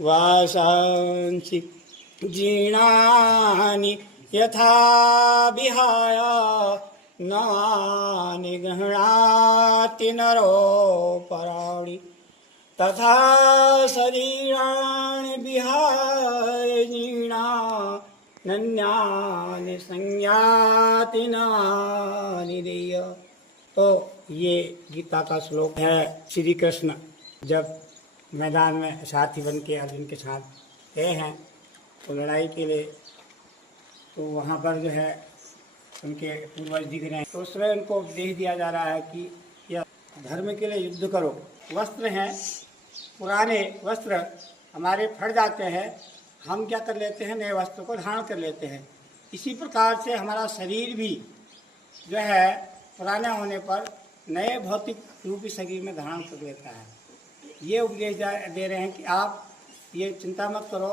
वासांसि जीर्णानि यथा विहाय नवानि गृह्णाति नरोपराणि तथा शरीराणि विहाय जीर्णान्यानि संयाति नवानि देय। तो ये गीता का श्लोक है। श्री कृष्ण जब मैदान में साथी बन के अर्जुन के साथ गए हैं तो लड़ाई के लिए, तो वहाँ पर जो है उनके पूर्वज दिख रहे हैं, तो उस समय उनको उपदेश दिया जा रहा है कि यह धर्म के लिए युद्ध करो। वस्त्र हैं, पुराने वस्त्र हमारे फट जाते हैं, हम क्या कर लेते हैं, नए वस्त्र को धारण कर लेते हैं। इसी प्रकार से हमारा शरीर भी जो है पुराने होने पर नए भौतिक रूपी शरीर में धारण कर लेता है। ये उपदेश दे रहे हैं कि आप ये चिंता मत करो।